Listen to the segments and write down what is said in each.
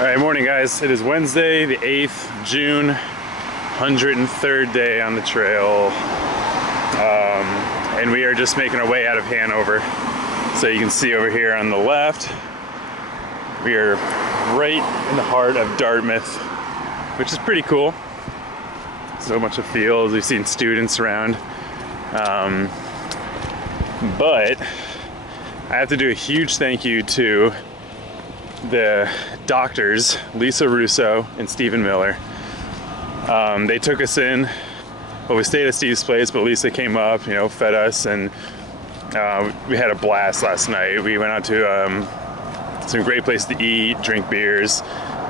All right, morning guys. It is Wednesday, the 8th, June, 103rd day on the trail. And we are just making our way out of Hanover. So you can see over here on the left, we are right in the heart of Dartmouth, which is pretty cool. So much of fields, we've seen students around. But I have to do a huge thank you to the doctors, Lisa Russo and Stephen Miller. They took us in. Well, we stayed at Steve's place, but Lisa came up, fed us, and we had a blast last night. We went out to some great places to eat, drink beers,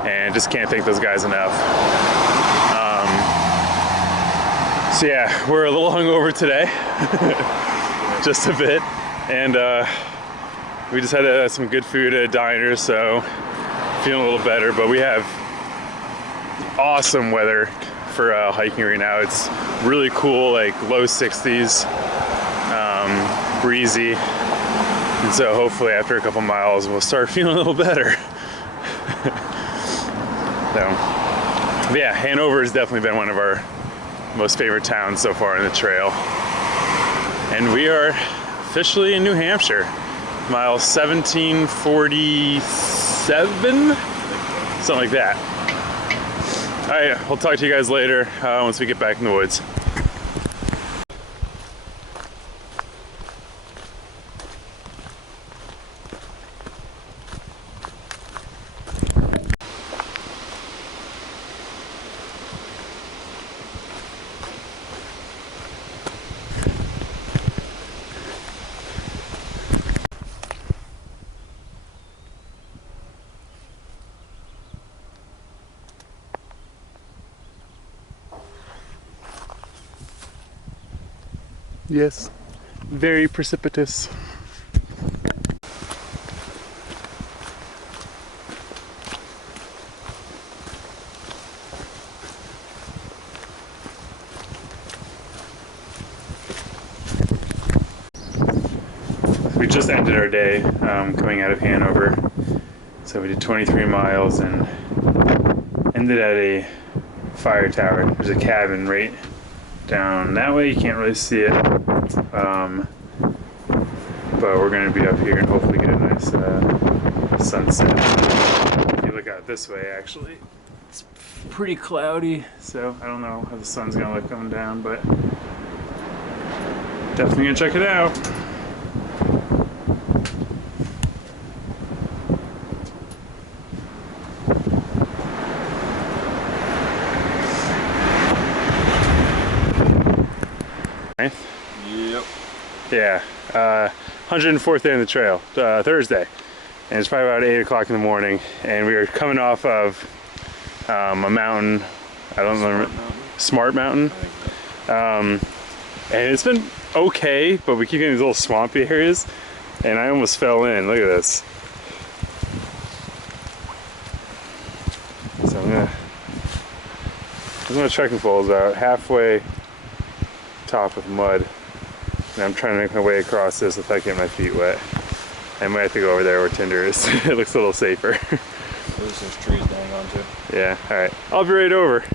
and just can't thank those guys enough. So yeah, we're a little hungover today, just a bit, and we just had some good food at a diner, so feeling a little better. But we have awesome weather for hiking right now. It's really cool, like low 60s, breezy, and so hopefully after a couple miles we'll start feeling a little better. So yeah, Hanover has definitely been one of our most favorite towns so far in the trail, and we are officially in New Hampshire. Mile 1747, something like that. All right, we'll talk to you guys later once we get back in the woods. Yes, very precipitous. We just ended our day coming out of Hanover. So we did 23 miles and ended at a fire tower. There's a cabin right down that way. You can't really see it, but we're going to be up here and hopefully get a nice sunset. If you look out this way, actually, it's pretty cloudy, so I don't know how the sun's going to look going down, but definitely going to check it out. Yep. Yeah, 104th day on the trail, Thursday, and it's probably about 8 o'clock in the morning, and we are coming off of a mountain, I don't remember, Smart Mountain, and it's been okay, but we keep getting these little swampy areas, and I almost fell in. Look at this. So my trekking pole is about halfway top of mud, and I'm trying to make my way across this without getting my feet wet. I might have to go over there where tinder is. It looks a little safer. There's those trees to hang on to. Yeah, alright. I'll be right over.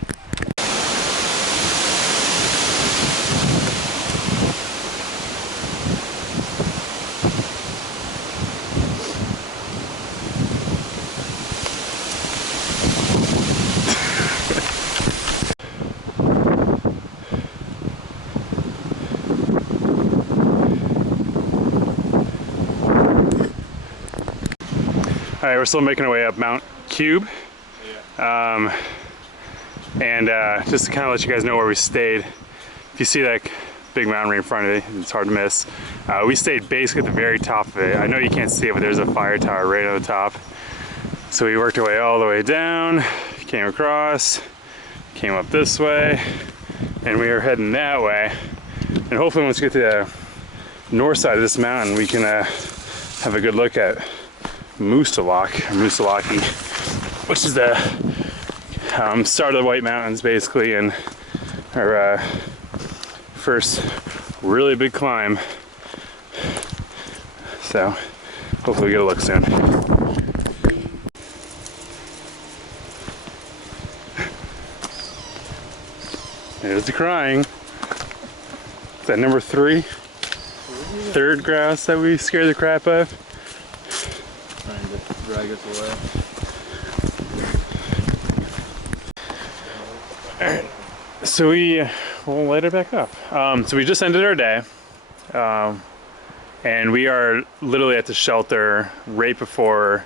All right, we're still making our way up Mount Cube. Yeah. And just to kind of let you guys know where we stayed, if you see that big mountain right in front of you, it's hard to miss. We stayed basically at the very top of it. I know you can't see it, but there's a fire tower right on the top. So we worked our way all the way down, came across, came up this way, and we are heading that way. And hopefully once we get to the north side of this mountain, we can have a good look at Moosilauke, which is the start of the White Mountains, basically, and our first really big climb. So hopefully we get a look soon. There's the crying. Is that number 3? Third grouse that we scared the crap of. Trying to drag us away. Alright. So we'll light it back up. So we just ended our day. And we are literally at the shelter right before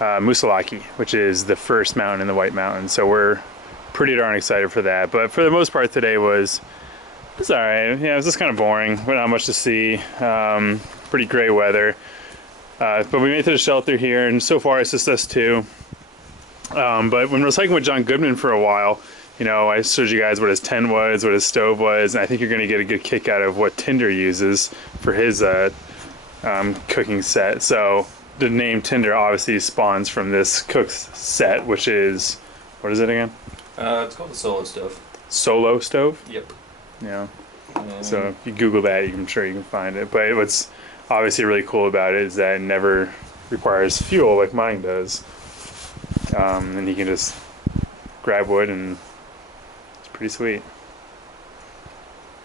Musalaki, which is the first mountain in the White Mountains. So we're pretty darn excited for that. But for the most part today it was alright. Yeah, it was just kind of boring. Not much to see. Pretty gray weather. But we made it to the shelter here, and so far it's just us two. But when I was hiking with John Goodman for a while, you know, I showed you guys what his tent was, what his stove was, and I think you're going to get a good kick out of what Tinder uses for his cooking set. So the name Tinder obviously spawns from this cook set, which is, what is it again? It's called the Solo Stove. Solo stove? Yep. Yeah. So if you Google that, I'm sure you can find it. But what's obviously really cool about it is that it never requires fuel like mine does. And you can just grab wood, and it's pretty sweet.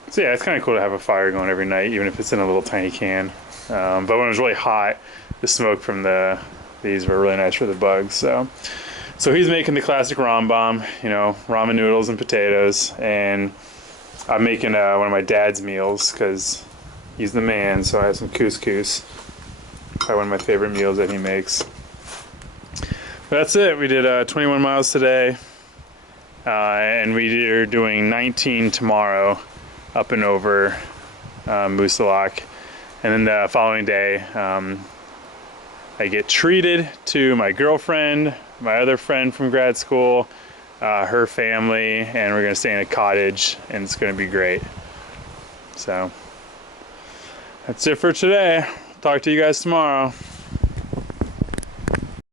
So yeah, it's kind of cool to have a fire going every night, even if it's in a little tiny can. But when it was really hot, the smoke from these were really nice for the bugs. So he's making the classic rambam, you know, ramen noodles and potatoes, and I'm making one of my dad's meals because he's the man. So I have some couscous, probably one of my favorite meals that he makes. But that's it. We did 21 miles today, and we are doing 19 tomorrow up and over Musalak. And then the following day, I get treated to my girlfriend, my other friend from grad school, her family, and we're going to stay in a cottage, and it's going to be great. So that's it for today. Talk to you guys tomorrow.